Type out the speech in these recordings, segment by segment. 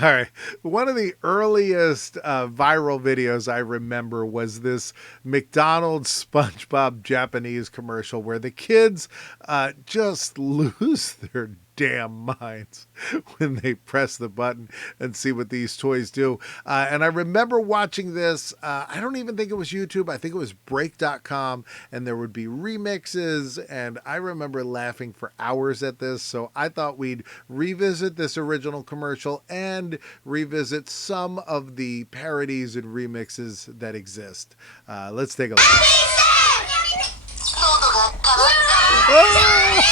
All right. One of the earliest viral videos I remember was this McDonald's SpongeBob Japanese commercial where the kids just lose their damn minds when they press the button and see what these toys do. And I remember watching this. I don't even think it was YouTube. I think it was break.com, and there would be remixes. And I remember laughing for hours at this. So I thought we'd revisit this original commercial and revisit some of the parodies and remixes that exist. Let's take a look. Oh!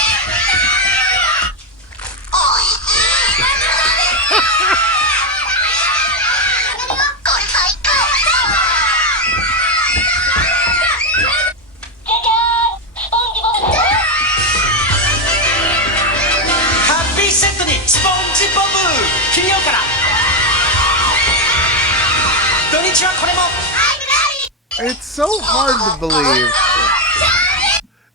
It's so hard to believe.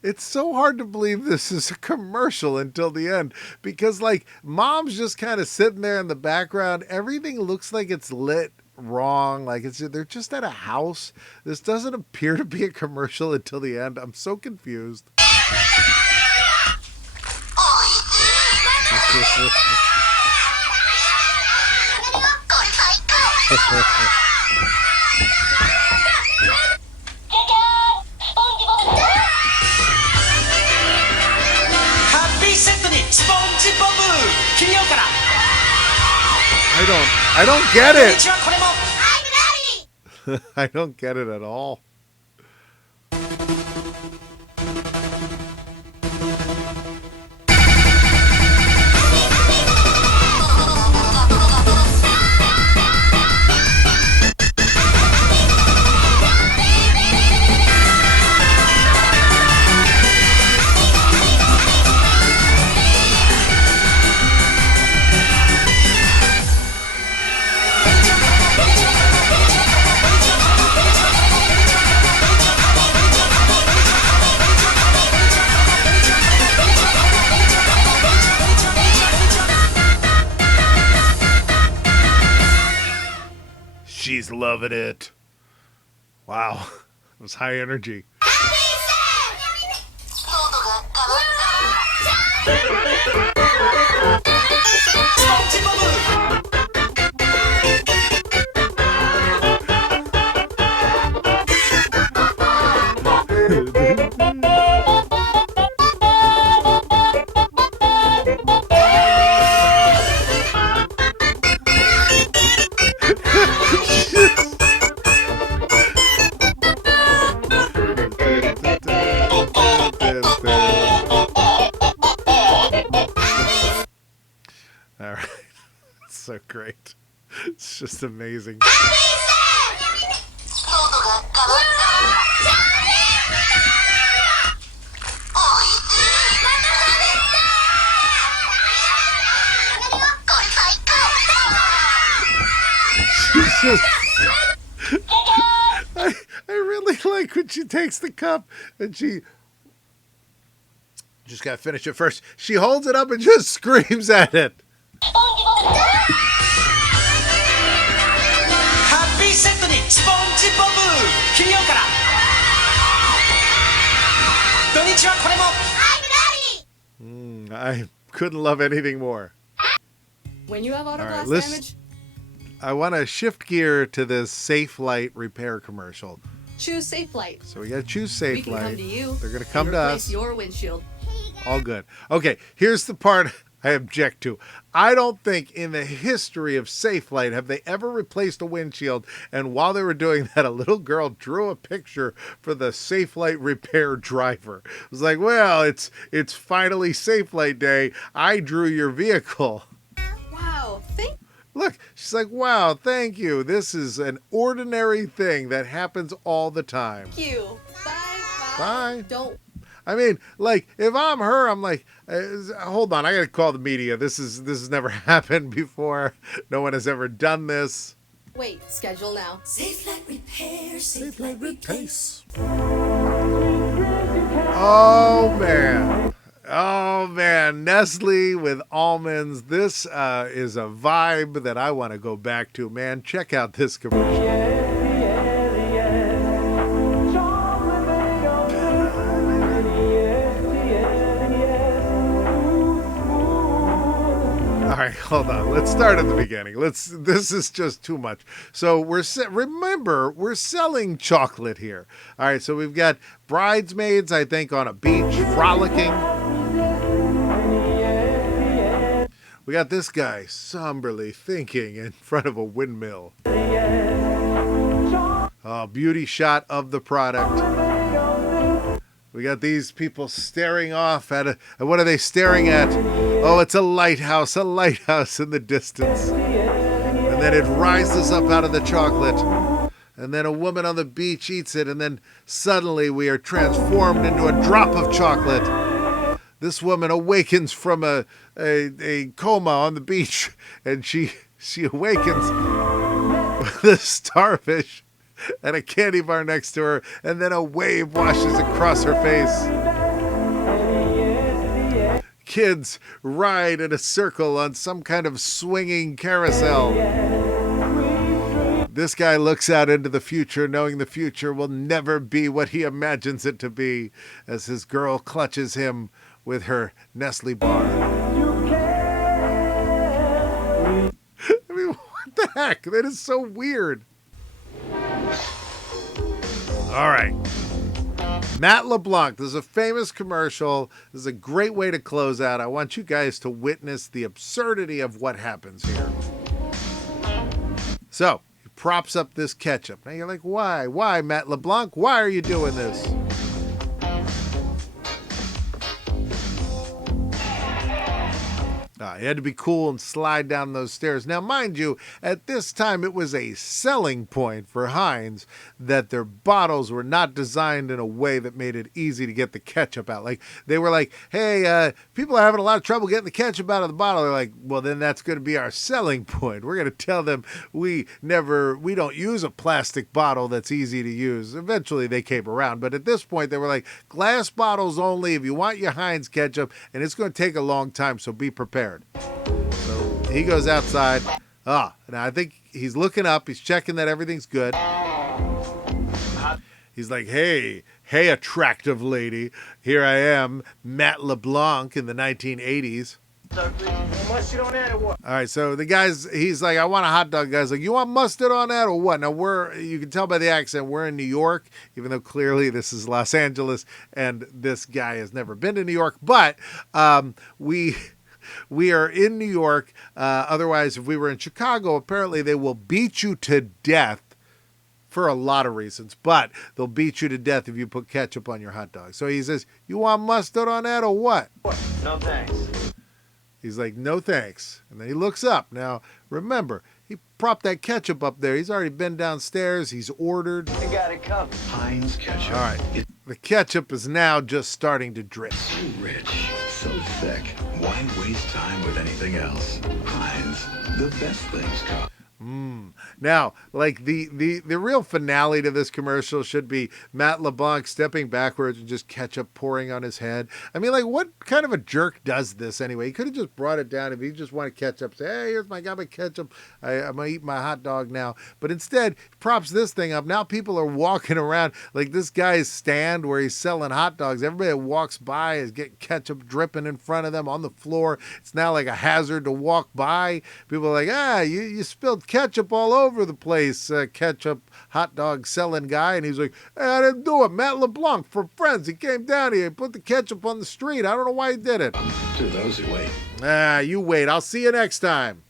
It's so hard to believe this is a commercial until the end, because like mom's just kind of sitting there in the background. Everything looks like it's lit wrong. Like they're just at a house. This doesn't appear to be a commercial until the end. I'm so confused. I don't get it. I don't get it at all. She's loving it. Wow. It was high energy. All right. It's so great. It's just amazing. She's just... I really like when she takes the cup and she... Just gotta finish it first. She holds it up and just screams at it. I couldn't love anything more. When you have auto glass damage, I want to shift gear to this Safe Light repair commercial. choose Safe Light. So we got to choose Safe We can Light. come to you. They're going to come and to replace us. your windshield. All good. Okay, here's the part I object to. I don't think in the history of Safe Light have they ever replaced a windshield, and while they were doing that, a little girl drew a picture for the Safe Light repair driver. It was like, well, it's finally Safe Light day. I drew your vehicle. Wow, Look, she's like, wow, thank you. This is an ordinary thing that happens all the time. thank you. Bye. Bye. Don't. I mean, like, if I'm her, I'm like, hold on, I gotta call the media. This has never happened before. No one has ever done this. Wait, schedule now. Safe Light Repair, Safe Light Replace. Oh man, Oh man, Nestle with almonds. This is a vibe that I want to go back to, man. Check out this commercial. All right, hold on. Let's start at the beginning. This is just too much. So remember, we're selling chocolate here. All right, so we've got bridesmaids, I think, on a beach frolicking. We got this guy somberly thinking in front of a windmill. Oh, beauty shot of the product. We got these people staring off at what are they staring at? Oh, it's a lighthouse in the distance. And then it rises up out of the chocolate. And then a woman on the beach eats it, and then suddenly we are transformed into a drop of chocolate. This woman awakens from a coma on the beach, and she awakens with a starfish and a candy bar next to her, and then a wave washes across her face. Kids ride in a circle on some kind of swinging carousel. This guy looks out into the future, knowing the future will never be what he imagines it to be, as his girl clutches him with her Nestle bar. I mean, what the heck? That is so weird. All right. Matt LeBlanc. This is a famous commercial. This is a great way to close out. I want you guys to witness the absurdity of what happens here. So, he props up this ketchup. Now you're like, why? Why, Matt LeBlanc? Why are you doing this? He had to be cool and slide down those stairs. Now, mind you, at this time, it was a selling point for Heinz that their bottles were not designed in a way that made it easy to get the ketchup out. Like, they were like, hey, people are having a lot of trouble getting the ketchup out of the bottle. They're like, well, then that's going to be our selling point. We're going to tell them we don't use a plastic bottle that's easy to use. Eventually, they came around. But at this point, they were like, glass bottles only if you want your Heinz ketchup, and it's going to take a long time, so be prepared. So he goes outside. Now I think he's looking up. He's checking that everything's good. He's like, hey, attractive lady. Here I am, Matt LeBlanc in the 1980s. All right, so the he's like, I want a hot dog. The guy's like, you want mustard on that or what? Now you can tell by the accent, we're in New York, even though clearly this is Los Angeles and this guy has never been to New York. But we are in New York. Otherwise, if we were in Chicago, apparently they will beat you to death for a lot of reasons. But they'll beat you to death if you put ketchup on your hot dog. So he says, you want mustard on that or what? No thanks. He's like, no thanks. And then he looks up. Now, remember, he propped that ketchup up there. He's already been downstairs. He's ordered. You got it covered. Heinz ketchup. All right. The ketchup is now just starting to drip. So rich, so thick. Why waste time with anything else? Heinz, the best things come. Now, like the real finale to this commercial should be Matt LeBlanc stepping backwards and just ketchup pouring on his head. I mean, like, what kind of a jerk does this anyway? He could have just brought it down if he just wanted ketchup. Say, hey, here's my ketchup. I'm going to eat my hot dog now. But instead, he props this thing up. Now people are walking around like this guy's stand where he's selling hot dogs. Everybody that walks by is getting ketchup dripping in front of them on the floor. It's now like a hazard to walk by. People are like, you spilled ketchup all over the place, ketchup hot dog selling guy. And he's like, hey, I didn't do it. Matt LeBlanc from Friends. He came down here and put the ketchup on the street. I don't know why he did it. To those who wait. You wait. I'll see you next time.